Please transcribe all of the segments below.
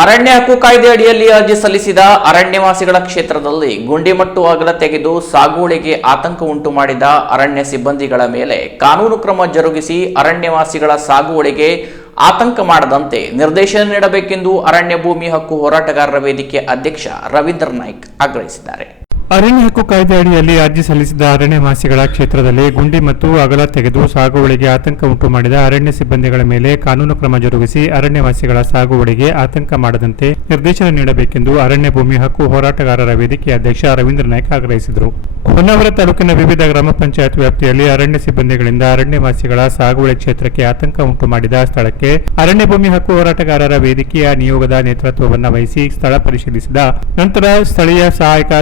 ಅರಣ್ಯ ಹಕ್ಕು ಕಾಯ್ದೆ ಅಡಿಯಲ್ಲಿ ಅರ್ಜಿ ಸಲ್ಲಿಸಿದ ಅರಣ್ಯವಾಸಿಗಳ ಕ್ಷೇತ್ರದಲ್ಲಿ ಗುಂಡಿಮಟ್ಟು ಅಗಲ ತೆಗೆದು ಸಾಗುವಳಿಗೆ ಆತಂಕ ಉಂಟು ಮಾಡಿದ ಅರಣ್ಯ ಸಿಬ್ಬಂದಿಗಳ ಮೇಲೆ ಕಾನೂನು ಕ್ರಮ ಜರುಗಿಸಿ ಅರಣ್ಯವಾಸಿಗಳ ಸಾಗುವಳಿಗೆ ಆತಂಕ ಮಾಡದಂತೆ ನಿರ್ದೇಶನ ನೀಡಬೇಕೆಂದು ಅರಣ್ಯ ಭೂಮಿ ಹಕ್ಕು ಹೋರಾಟಗಾರರ ವೇದಿಕೆ ಅಧ್ಯಕ್ಷ ರವೀಂದ್ರ ನಾಯ್ಕ್ ಆಗ್ರಹಿಸಿದ್ದಾರೆ. ಅರಣ್ಯ ಹಕ್ಕು ಕಾಯ್ದೆ ಅಡಿಯಲ್ಲಿ ಅರ್ಜಿ ಸಲ್ಲಿಸಿದ ಅರಣ್ಯವಾಸಿಗಳ ಕ್ಷೇತ್ರದಲ್ಲಿ ಗುಂಡಿ ಮತ್ತು ಅಗಲ ತೆಗೆದು ಸಾಗುವಳಿಗೆ ಆತಂಕ ಉಂಟು ಮಾಡಿದ ಅರಣ್ಯ ಸಿಬ್ಬಂದಿಗಳ ಮೇಲೆ ಕಾನೂನು ಕ್ರಮ ಜರುಗಿಸಿ ಅರಣ್ಯವಾಸಿಗಳ ಸಾಗುವಳಿಗೆ ಆತಂಕ ಮಾಡದಂತೆ ನಿರ್ದೇಶನ ನೀಡಬೇಕೆಂದು ಅರಣ್ಯ ಭೂಮಿ ಹಕ್ಕು ಹೋರಾಟಗಾರರ ವೇದಿಕೆ ಅಧ್ಯಕ್ಷ ರವೀಂದ್ರ ನಾಯ್ಕ ಆಗ್ರಹಿಸಿದರು. ಹೊನ್ನಾವರ ತಾಲೂಕಿನ ವಿವಿಧ ಗ್ರಾಮ ಪಂಚಾಯತ್ ವ್ಯಾಪ್ತಿಯಲ್ಲಿ ಅರಣ್ಯ ಸಿಬ್ಬಂದಿಗಳಿಂದ ಅರಣ್ಯವಾಸಿಗಳ ಸಾಗುವಳಿ ಕ್ಷೇತ್ರಕ್ಕೆ ಆತಂಕ ಉಂಟು ಮಾಡಿದ ಸ್ಥಳಕ್ಕೆ ಅರಣ್ಯ ಭೂಮಿ ಹಕ್ಕು ಹೋರಾಟಗಾರರ ವೇದಿಕೆಯ ನಿಯೋಗದ ನೇತೃತ್ವವನ್ನು ವಹಿಸಿ ಸ್ಥಳ ಪರಿಶೀಲಿಸಿದ ನಂತರ ಸ್ಥಳೀಯ ಸಹಾಯಕ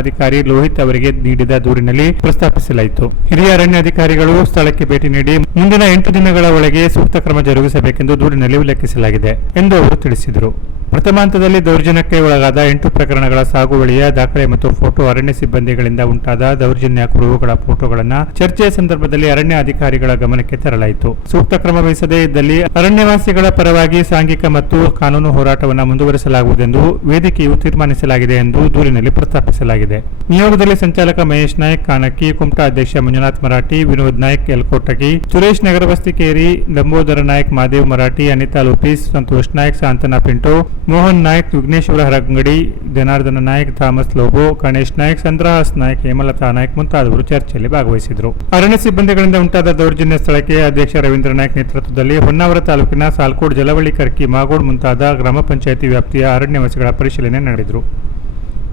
ಸಂರಕ್ಷಣಾಧಿಕಾರಿ ಲೋಹಿತ್ ಅವರಿಗೆ ನೀಡಿದ ದೂರಿನಲ್ಲಿ ಪ್ರಸ್ತಾಪಿಸಲಾಯಿತು. ಹಿರಿಯ ಅರಣ್ಯಾಧಿಕಾರಿಗಳು ಸ್ಥಳಕ್ಕೆ ಭೇಟಿ ನೀಡಿ ಮುಂದಿನ ಎಂಟು ದಿನಗಳ ಒಳಗೆ ಸೂಕ್ತ ಕ್ರಮ ಜರುಗಿಸಬೇಕೆಂದು ದೂರಿನಲ್ಲಿ ಉಲ್ಲೇಖಿಸಲಾಗಿದೆ ಎಂದು ಅವರು ತಿಳಿಸಿದರು. ಪ್ರಥಮ ಹಂತದಲ್ಲಿ ದೌರ್ಜನ್ಯಕ್ಕೆ ಒಳಗಾದ ಎಂಟು ಪ್ರಕರಣಗಳ ಸಾಗುವಳಿಯ ದಾಖಲೆ ಮತ್ತು ಫೋಟೋ ಅರಣ್ಯ ಸಿಬ್ಬಂದಿಗಳಿಂದ ಉಂಟಾದ ದೌರ್ಜನ್ಯ ಕುರುಹುಗಳ ಫೋಟೋಗಳನ್ನು ಚರ್ಚೆಯ ಸಂದರ್ಭದಲ್ಲಿ ಅರಣ್ಯ ಅಧಿಕಾರಿಗಳ ಗಮನಕ್ಕೆ ತರಲಾಯಿತು. ಸೂಕ್ತ ಕ್ರಮ ವಹಿಸದೇ ಇದ್ದಲ್ಲಿ ಅರಣ್ಯವಾಸಿಗಳ ಪರವಾಗಿ ಸಾಂಘಿಕ ಮತ್ತು ಕಾನೂನು ಹೋರಾಟವನ್ನು ಮುಂದುವರಿಸಲಾಗುವುದೆಂದು ವೇದಿಕೆಯು ತೀರ್ಮಾನಿಸಲಾಗಿದೆ ಎಂದು ದೂರಿನಲ್ಲಿ ಪ್ರಸ್ತಾಪಿಸಲಾಗಿದೆ. ನಿಯೋಗದಲ್ಲಿ ಸಂಚಾಲಕ ಮಹೇಶ್ ನಾಯಕ್ ಕಾನಕ್ಕಿ ಕುಮಟಾ ಅಧ್ಯಕ್ಷ ಮಂಜುನಾಥ್ ಮರಾಠಿ, ವಿನೋದ್ ನಾಯಕ್ ಎಲ್ಕೋಟಗಿ ಸುರೇಶ್ ನಗರ ಕೇರಿ, ಲಂಬೋದರ ನಾಯಕ್, ಮಾದೇವ್ ಮರಾಠಿ, ಅನಿತಾ ಲೋಪೀಸ್, ಸಂತೋಷ್ ನಾಯಕ್, ಸಾಂತನಾ ಪಿಂಟೋ ಮೋಹನ್ ನಾಯಕ್ ಯುಗ್ನೇಶ್ವರ ಹರಗಂಗಡಿ, ಜನಾರ್ದನ ನಾಯಕ್, ಥಾಮಸ್ ಲೋಬೋ, ಗಣೇಶ್ ನಾಯಕ್ ಸಂದ್ರಹಾಸ್ ನಾಯಕ್, ಹೇಮಲತಾ ನಾಯಕ್ ಮುಂತಾದವರು ಚರ್ಚೆಯಲ್ಲಿ ಭಾಗವಹಿಸಿದರು. ಅರಣ್ಯ ಸಿಬ್ಬಂದಿಗಳಿಂದ ಉಂಟಾದ ದೌರ್ಜನ್ಯ ಸ್ಥಳಕ್ಕೆ ಅಧ್ಯಕ್ಷ ರವೀಂದ್ರ ನಾಯಕ್ ನೇತೃತ್ವದಲ್ಲಿ ಹೊನ್ನಾವರ ತಾಲೂಕಿನ ಸಾಲ್ಕೋಡ್, ಜಲವಳ್ಳಿ, ಕರ್ಕಿ, ಮಾಗೋಡ್ ಮುಂತಾದ ಗ್ರಾಮ ಪಂಚಾಯಿತಿ ವ್ಯಾಪ್ತಿಯ ಅರಣ್ಯವಾಸಿಗಳ ಪರಿಶೀಲನೆ ನಡೆದರು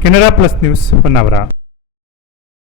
ಕೆನರಾ ಪ್ಲಸ್ ನ್ಯೂಸ್, ಹೊನ್ನಾವರ.